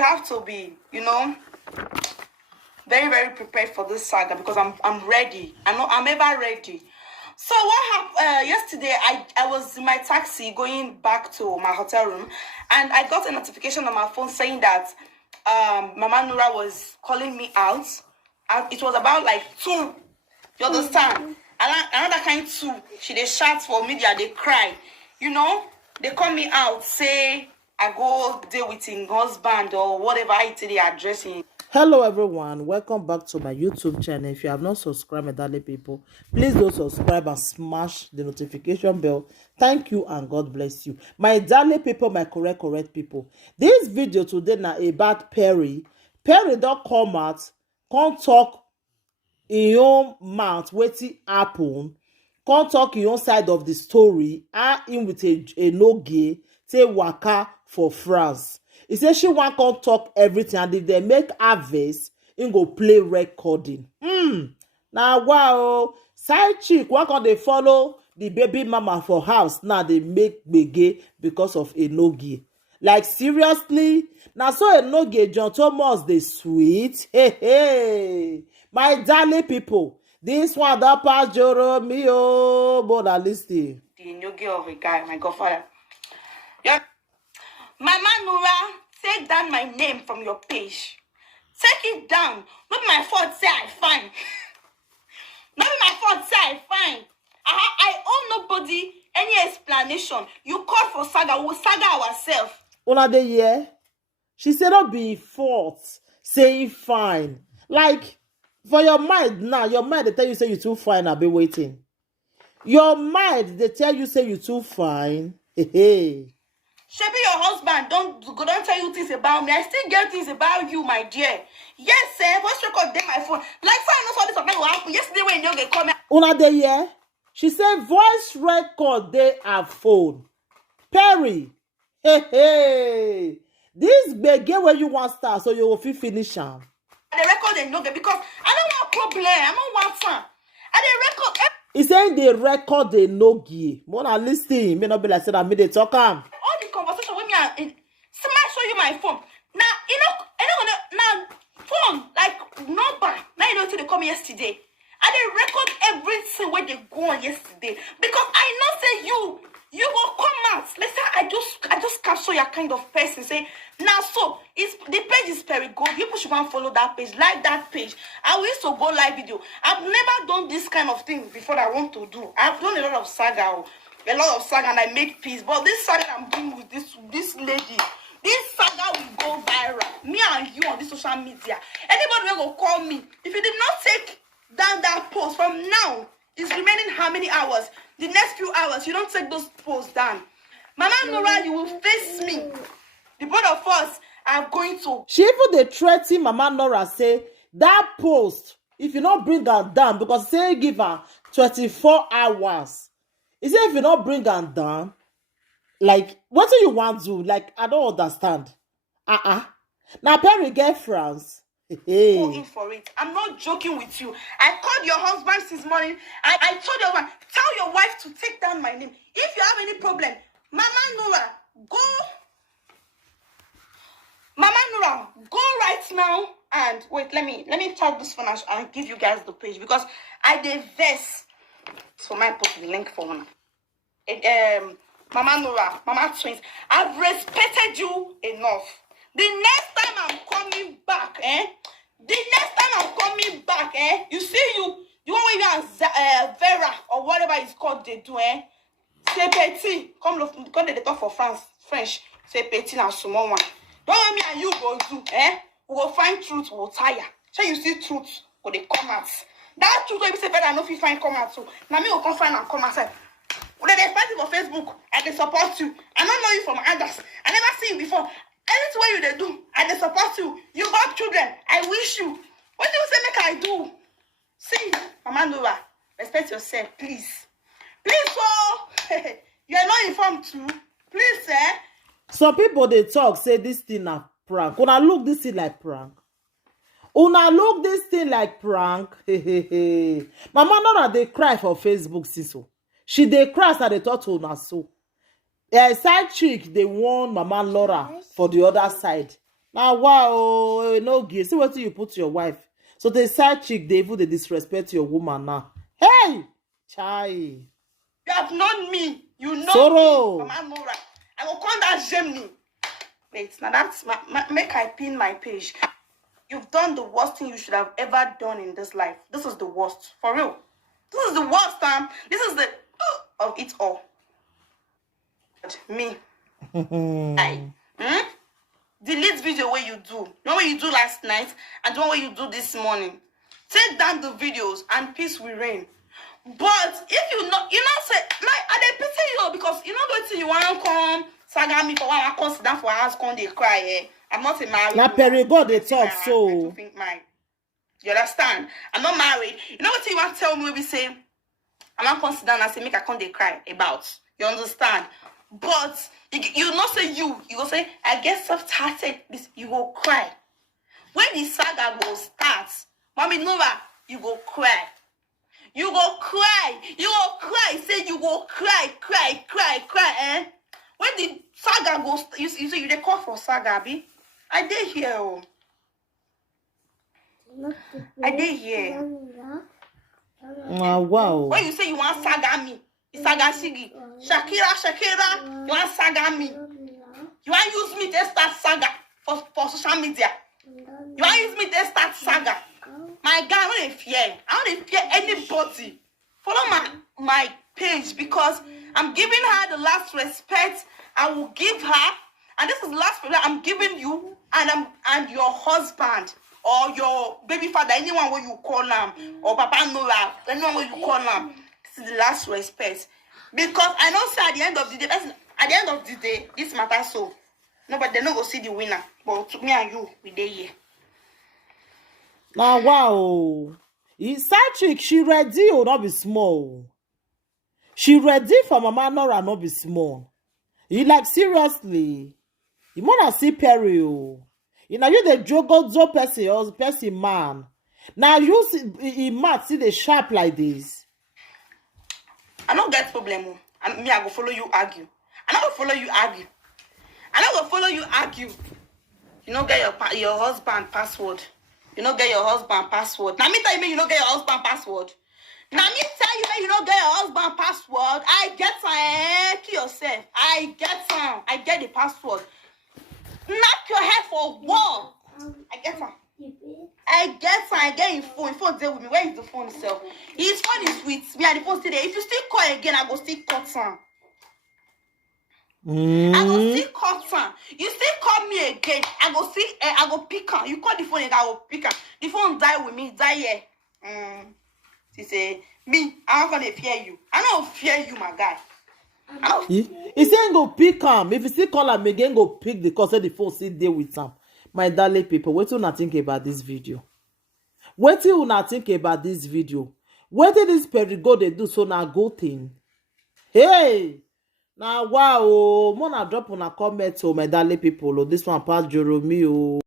have to be, very, very prepared for this saga because I'm ready. I'm ever ready. So what happened yesterday? I was in my taxi going back to my hotel room, and I got a notification on my phone saying that Mama Nura was calling me out. And it was about like 2. You understand? Another kind 2. They shout for media, they cry. They call me out, say I go deal with his husband or whatever they are addressing. Hello everyone, welcome back to my YouTube channel. If you have not subscribed, my darling people, please do subscribe and smash the notification bell. Thank you and God bless you. My darling people, my correct people. This video today now about Peri. Peri don't come out, can't talk in your mouth, wetin happen, can't talk in your side of the story, in with a Enogie, say waka for France. He say she wan come talk everything, and if they make harvest, he go play recording. Now wow, side chick wan come dey follow the baby mama for house. Now they make gbege because of Enogie. Like seriously, now so Enogie John Thomas dey sweet. Hey, my darling people, this one don pass Joro me oh, but at least the Enogie of a guy, my godfather. Yeah. Mama Nura, take down my name from your page. Take it down. Not my fault, say I fine. Not my fault, say I fine. I owe nobody any explanation. You call for saga, we'll saga ourselves. Una dey hear? She said not be fault, saying fine. Like, for your mind now, your mind they tell you say you too fine, I'll be waiting. Your mind they tell you say you too fine. Hey. Shebi your husband don't tell you things about me. I still get things about you, my dear. Yes, sir. Voice record dey my phone. Like so I know all this something will happen. Yesterday when you get come. Una dey hear? She said voice record dey her phone. Peri. Hey. This gbege where you want start, so you will finish am. The record dey no get because I don't want problem. I don't want fun. And the record. He saying the record dey no give. Mona listen, may not be like say that me dey talk am. The conversation with me and somebody show you my phone. Now, I don't know now phone like number. Now you know until they come yesterday. And they record everything where they go on yesterday. Because I know say you will come out. Let's say I just capture your kind of person. Say now so it's the page is Peri Gold. People should go and follow that page, like that page. I used to go live video. I've never done this kind of thing before that I want to do. I've done a lot of saga. And I make peace, but this saga I'm doing with this lady, this saga will go viral. Me and you on this social media. Anybody will call me. If you did not take down that post from now, it's remaining how many hours? The next few hours, you don't take those posts down. Mama Nura, you will face me. The both of us are going to. She even dey threaten Mama Nura say that post, if you not bring her down, because say give her 24 hours. He said if you not bring her down, like, what do you want to do? Like, I don't understand. Now, Peri get France. Hey. Go in for it. I'm not joking with you. I called your husband this morning. I told your wife, tell your wife to take down my name. If you have any problem, Mama Nura, go right now. And wait, let me tell this phone and give you guys the page because I did this. So my post the link for one. Mama Nura, Mama Twins, I've respected you enough. The next time I'm coming back, you see you want me and Vera or whatever it's called they do, C'est petit. Come they talk for French. C'est petit and small one. Don't want me and you go do, we will find truth, we will tire. So you see truth, go they come out. That truth will be say better than if you find come out too. Now me will come find and come outside. When they fight you for Facebook, I they support you. I don't know you from others. I never seen you before. Anything what you they do, I they support you. You got children. I wish you. What do you say make I do? See, Mama Nura, respect yourself, please. Please, oh, you are not informed too. Please, eh? Some people they talk say this thing a prank. Una look this thing like prank. Una look this thing like prank. Mama Nura they cry for Facebook so. She they cry and they talk to una so. Side chick they warn Mama Laura for the other side. Now wow, Enogie, see what you put to your wife. So the side chick, they even they disrespect your woman now. Hey, chai. You have known me. You know Sorrow. me. Mama Nora. I will call that Gemini. Wait, now that's make I pin my page. You've done the worst thing you should have ever done in this life. This is the worst. For real. This is the worst time. This is the of it all. But me. Delete video where you do. The one where you do last night and the one where you do this morning. Take down the videos and peace will reign. But if you not say like I dey pity you because you know go till you want to come saga me for one I come sit down for house come they cry. I'm not a married. Now Peri God they talk so. You understand? I'm not married. You know what you want to tell me? We say I'm not come sit down and say make I come they cry about. You understand? But you not say you go say I get soft-hearted. You go cry when the saga go start. Mommy Nova, you go cry. You go cry. You go cry. Say you go cry. Eh? When the saga goes, you say you dey call for saga, be? I did here. Oh. I did here. Wow. When you say you want saga me, it's saga Shigi. Shakira, you want saga me. You want use me to start saga for social media. You want use me to start saga. My God, I don't fear. I don't fear anybody. Follow my page because I'm giving her the last respect I will give her. And this is the last respect I'm giving you and your husband or your baby father, anyone where you call them, or Papa Nola, anyone where you call them. This is the last respect. Because I know say at the end of the day, this matters so. No, but they not go see the winner. But me and you, we dey here. Now wow. Side chick, she ready or not be small. She ready for Mama Nora not be small. You like seriously. You wanna see Peri. You know you the Jogodo person or person man. Now you see mad see the sharp like this. I don't get problem. And me, I go follow you argue. I don't go follow you argue. I don't go follow you argue. You don't get your husband password. You don't get your husband password. Now me tell you, you don't get your husband password. Now me tell you, you don't get your husband password. I get some. Kill yourself. I get some. I get the password. Knock your head for war. I get some. I get some. I get your phone. Phone there with me. Where is the phone itself? His phone is with me and the phone still there. If you still call again, I go still cut some. I go still cut some. You still call me again. I go see. I go pick her. You call the phone again. I go pick her. The phone die with me. Die here. She say me. I'm not gonna fear you. I don't fear you, my guy. He saying go pick him. If you still call him again, go pick the cause of the phone. Sit there with him. My darling people, what do you not think about this video? What do you not think about this video? What did this Peri go they do so now go thing? Hey. Now wow, mona drop on a comment to my darling people. Oh, this one past Jerome. Oh.